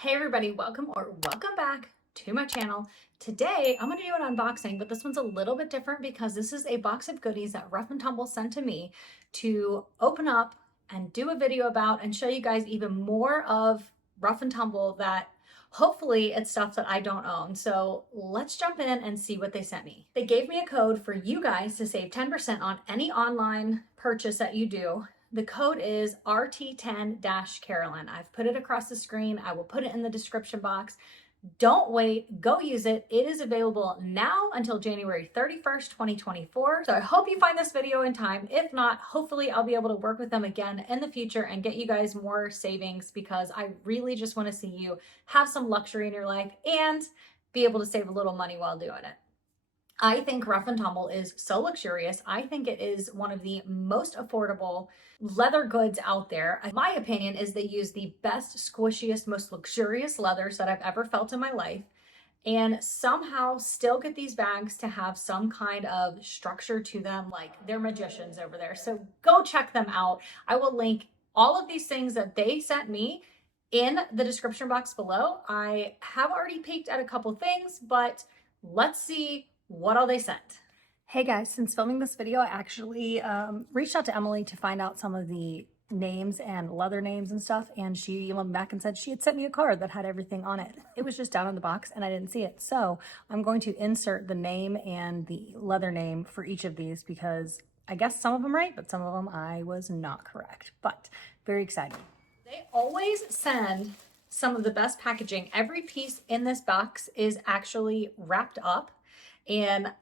Hey everybody, welcome back to my channel. Today I'm going to do an unboxing, but this one's a little bit different because this is a box of goodies that Rough Tumble sent to me to open up and do a video about and show you guys even more of Rough Tumble that hopefully it's stuff that I don't own. So let's jump in and see what they sent me. They gave me a code for you guys to save 10% on any online purchase that you do. The code is RT10-Carolyn. I've put it across the screen. I will put it in the description box. Don't wait, go use it. It is available now until January 31st, 2024. So I hope you find this video in time. If not, hopefully I'll be able to work with them again in the future and get you guys more savings because I really just want to see you have some luxury in your life and be able to save a little money while doing it. I think Rough Tumble is so luxurious. I think it is one of the most affordable leather goods out there. My opinion is they use the best, squishiest, most luxurious leathers that I've ever felt in my life and somehow still get these bags to have some kind of structure to them, like they're magicians over there. So go check them out. I will link all of these things that they sent me in the description box below. I have already peeked at a couple things, but let's see what all they sent. Hey guys, since filming this video, I actually reached out to Emily to find out some of the names and leather names and stuff, and she emailed back and said she had sent me a card that had everything on it. It was just down in the box and I didn't see it. So I'm going to insert the name and the leather name for each of these because I guess some of them right, but some of them I was not correct, but very exciting. They always send some of the best packaging. Every piece in this box is actually wrapped up. And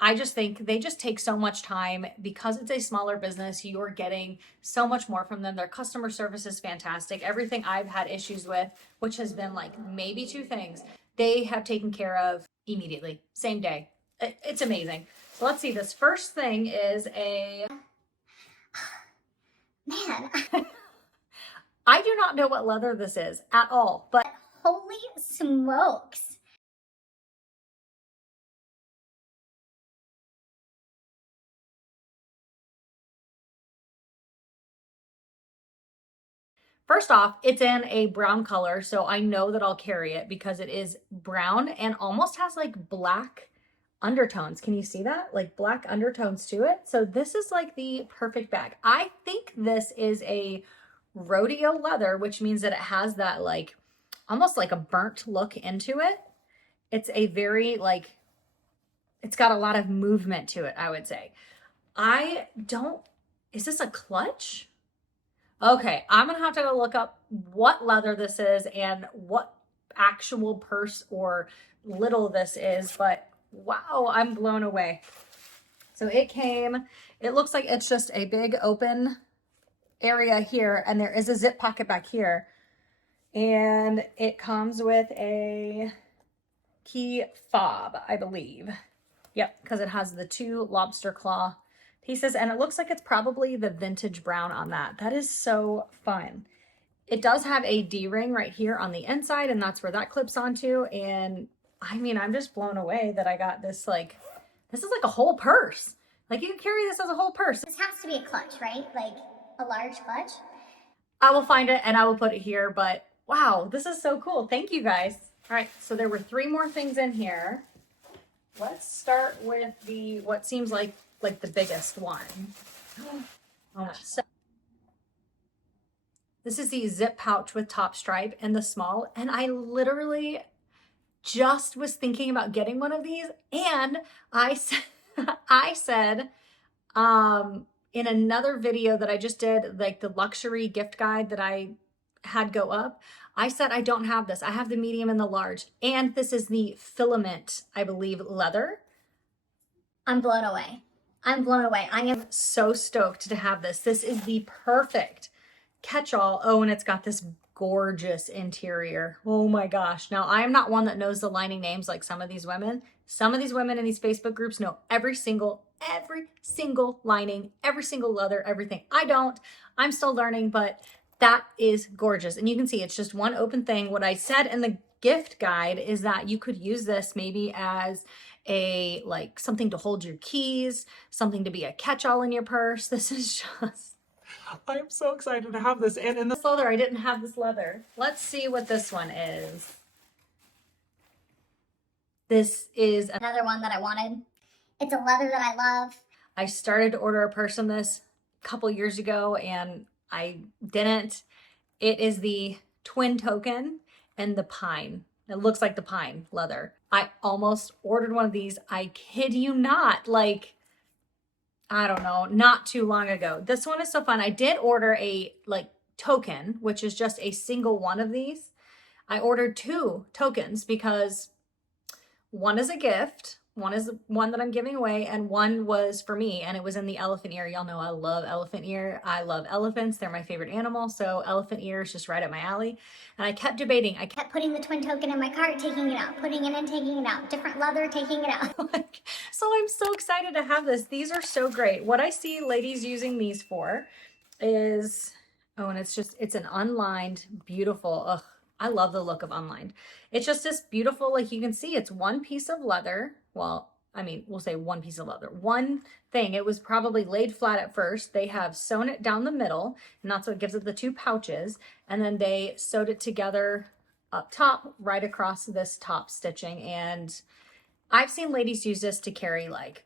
I just think they just take so much time because it's a smaller business. You're getting so much more from them. Their customer service is fantastic. Everything I've had issues with, which has been like maybe two things, they have taken care of immediately, same day. It's amazing. So let's see. This first thing is a... Man. I do not know what leather this is at all, but holy smokes. first off, it's in a brown color, so I know that I'll carry it because it is brown and almost has like black undertones. Can you see that? Like black undertones to it. So this is like the perfect bag. I think this is a rodeo leather, which means that it has that like almost like a burnt look into it. It's a very like, it's got a lot of movement to it, I would say. Is this a clutch? Okay, I'm gonna have to go look up what leather this is and what actual purse or little this is, but wow, I'm blown away. So it looks like it's just a big open area here, and there is a zip pocket back here. And it comes with a key fob, I believe. Yep, because it has the two lobster claw pieces, and it looks like it's probably the vintage brown on that. That is so fun. It does have a D-ring right here on the inside, and that's where that clips onto. And I mean, I'm just blown away that I got this, like, this is like a whole purse. Like, you can carry this as a whole purse. This has to be a clutch, right? Like a large clutch. I will find it and I will put it here, but wow, this is so cool. Thank you guys. All right, so there were three more things in here. Let's start with the, what seems like the biggest one. Oh, so this is the zip pouch with top stripe and the small, and I literally just was thinking about getting one of these, and I said in another video that I just did, like the luxury gift guide that I had go up, I said I don't have this. I have the medium and the large, and this is the filament, I believe, leather. I'm blown away. I'm blown away. I am so stoked to have this. This is the perfect catch-all. Oh, and it's got this gorgeous interior. Oh my gosh. Now, I am not one that knows the lining names like some of these women. Some of these women in these Facebook groups know every single lining, every single leather, everything. I don't. I'm still learning, but that is gorgeous. And you can see it's just one open thing. What I said in the gift guide is that you could use this maybe as a like something to hold your keys, something to be a catch-all in your purse. This is just I am so excited to have this. And in This leather, I didn't have this leather. Let's see what this one is. This is Another one that I wanted. It's a leather that I love. I started to order a purse on this a couple years ago and I didn't. It is the twin token and the pine. It looks like the pine leather. I almost ordered one of these. I kid you not, like, I don't know, not too long ago. This one is so fun. I did order a like token, which is just a single one of these. I ordered 2 tokens because one is a gift, one is one that I'm giving away, and one was for me, and it was in the elephant ear. Y'all know I love elephant ear. I love elephants. They're my favorite animal, so elephant ear is just right up my alley. And I kept debating. I Kept putting the twin token in my cart, taking it out, putting it in, taking it out. Different leather, taking it out. So I'm so excited to have this. These are so great. What I see ladies using these for is, oh, and it's an unlined, beautiful, ugh, I love the look of unlined. It's just this beautiful, like you can see it's one piece of leather. Well, I mean, we'll say one piece of leather. One thing, it was probably laid flat at first. They have sewn it down the middle, and that's what gives it the 2 pouches. And then they sewed it together up top, right across this top stitching. And I've seen ladies use this to carry like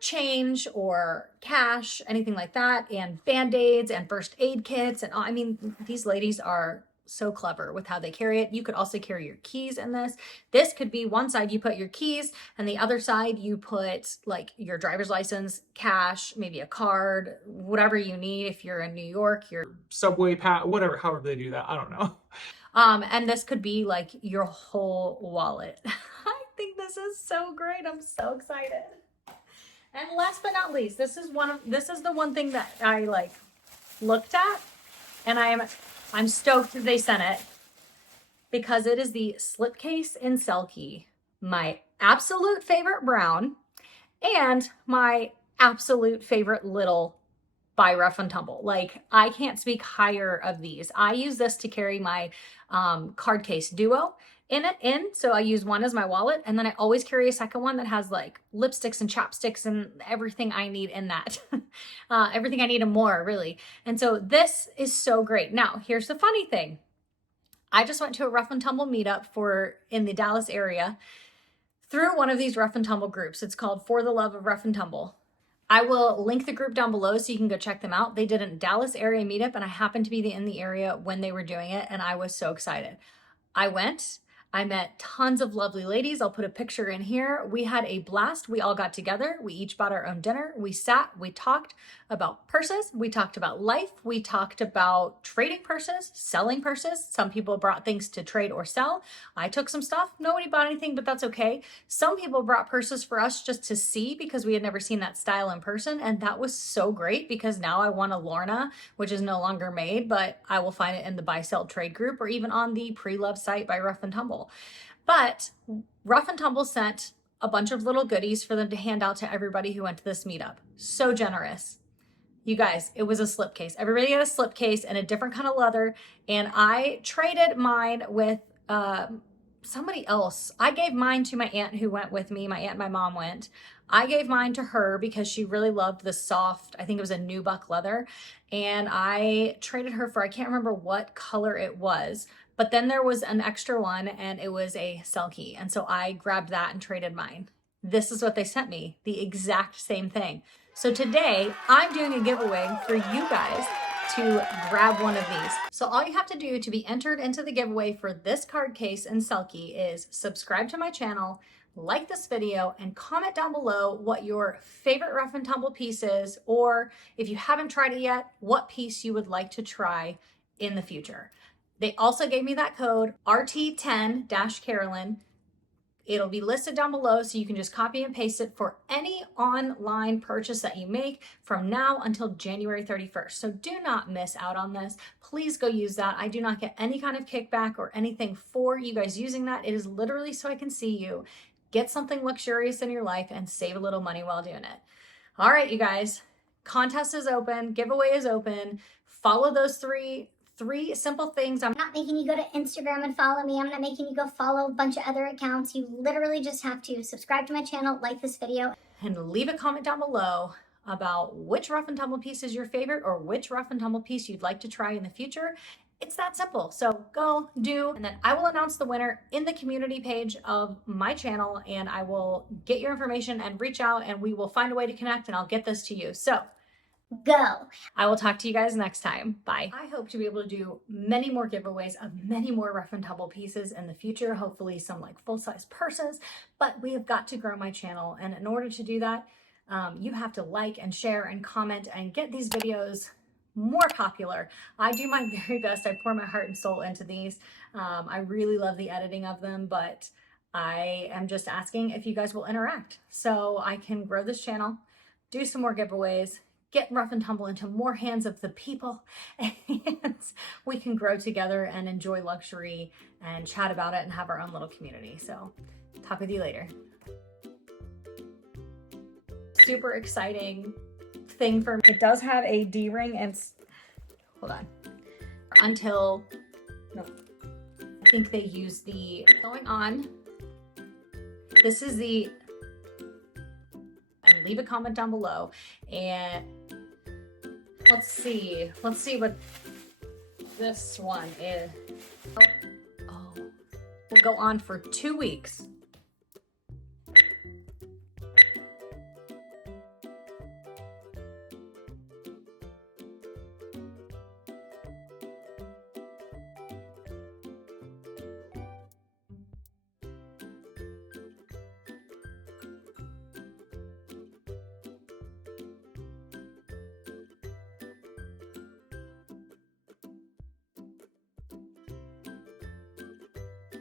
change or cash, anything like that, and band-aids and first aid kits. And I mean, these ladies are so clever with how they carry it. You could also carry your keys in this. This could be one side you put your keys and the other side you put like your driver's license, cash, maybe a card, whatever you need. If you're in New York, your subway pass, whatever, however they do that. I don't know. and this could be like your whole wallet. I think this is so great. I'm so excited. And last but not least, this is the one thing that I like looked at, and I'm stoked that they sent it because it is the slipcase in Selkie, my absolute favorite brown and my absolute favorite little by Rough Tumble. Like, I can't speak higher of these. I use this to carry my card case duo so I use one as my wallet, and then I always carry a second one that has like lipsticks and chapsticks and everything I need in that. Everything I need and more, really. And so this is so great. Now, here's the funny thing. I just went to a Rough Tumble meetup in the Dallas area through one of these Rough Tumble groups. It's called For the Love of Rough Tumble. I will link the group down below so you can go check them out. They did a Dallas area meetup, and I happened to be in the area when they were doing it, and I was so excited. I went. I met tons of lovely ladies. I'll put a picture in here. We had a blast. We all got together. We each bought our own dinner. We sat, we talked about purses. We talked about life. We talked about trading purses, selling purses. Some people brought things to trade or sell. I took some stuff. Nobody bought anything, but that's okay. Some people brought purses for us just to see because we had never seen that style in person. And that was so great because now I want a Lorna, which is no longer made, but I will find it in the buy sell trade group or even on the pre-love site by Rough Tumble. But Rough Tumble sent a bunch of little goodies for them to hand out to everybody who went to this meetup. So generous. You guys, it was a slipcase. Everybody had a slipcase and a different kind of leather. And I traded mine with somebody else. I gave mine to my aunt who went with me. My aunt and my mom went. I gave mine to her because she really loved the soft, I think it was a nubuck leather. And I traded her for, I can't remember what color it was. But then there was an extra one and it was a Selkie. And so I grabbed that and traded mine. This is what they sent me, the exact same thing. So today I'm doing a giveaway for you guys to grab one of these. So all you have to do to be entered into the giveaway for this card case and Selkie is subscribe to my channel, like this video, and comment down below what your favorite Rough & Tumble piece is, or if you haven't tried it yet, what piece you would like to try in the future. They also gave me that code RT10-Carolyn. It'll be listed down below so you can just copy and paste it for any online purchase that you make from now until January 31st. So do not miss out on this. Please go use that. I do not get any kind of kickback or anything for you guys using that. It is literally so I can see you, get something luxurious in your life, and save a little money while doing it. All right, you guys, contest is open, giveaway is open. Follow those three simple things. I'm not making you go to Instagram and follow me. I'm not making you go follow a bunch of other accounts. You literally just have to subscribe to my channel, like this video, and leave a comment down below about which Rough and Tumble piece is your favorite or which Rough and Tumble piece you'd like to try in the future. It's that simple. So go do, and then I will announce the winner in the community page of my channel, and I will get your information and reach out, and we will find a way to connect, and I'll get this to you. So Go. I will talk to you guys next time. Bye. I hope to be able to do many more giveaways of many more Rough and Tumble pieces in the future, hopefully some like full-size purses, but we have got to grow my channel. And in order to do that, you have to like and share and comment and get these videos more popular. I do my very best. I pour my heart and soul into these. I really love the editing of them, but I am just asking if you guys will interact so I can grow this channel, do some more giveaways, get Rough and Tumble into more hands of the people, and we can grow together and enjoy luxury and chat about it and have our own little community. So talk with you later. Super exciting thing for me. It does have a D-ring and hold on. Until, no, I think they use the, going on. This is the, and leave a comment down below, and let's see what this one is. Oh, will go on for 2 weeks.